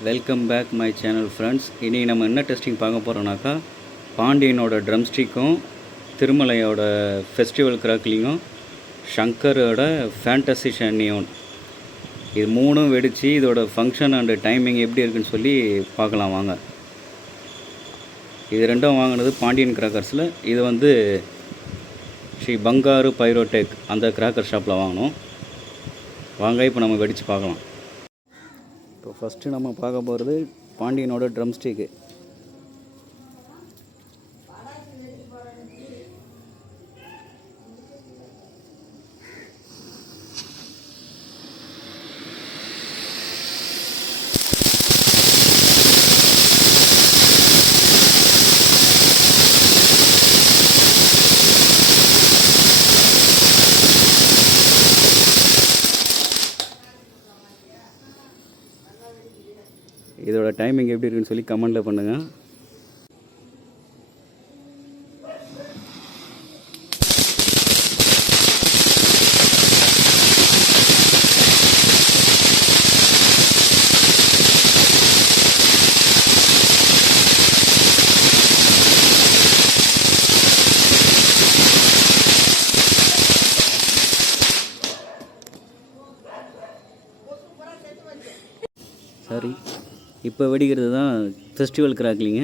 Welcome back my channel friends. இன்றைக்கி நம்ம என்ன டெஸ்டிங் பார்க்க போகிறோம்னாக்கா, பாண்டியனோட ட்ரம் ஸ்டிக்கும், திருமலையோட ஃபெஸ்டிவல் கிராக்லிங்கும், ஷங்கரோட ஃபேண்டசி ஷனியோன், இது மூணும் வெடித்து இதோட ஃபங்க்ஷன் அண்டு டைமிங் எப்படி இருக்குன்னு சொல்லி பார்க்கலாம் வாங்க. இது ரெண்டும் வாங்கினது பாண்டியன் கிராக்கர்ஸில். இது ஸ்ரீ பங்காரு பைரோடெக் அந்த கிராக்கர் ஷாப்பில் வாங்கினோம். வாங்க இப்போ நம்ம வெடித்து பார்க்கலாம். இப்போ ஃபஸ்ட்டு நம்ம பார்க்க போகிறது பாண்டியனோட ட்ரம் ஸ்டிக்கு. இதோட டைமிங் எப்படி இருக்குன்னு சொல்லி கமெண்டில் பண்ணுங்கள். சரி, இப்போ வெடிக்கிறது தான் ஃபெஸ்டிவல் கிராக்லிங்க.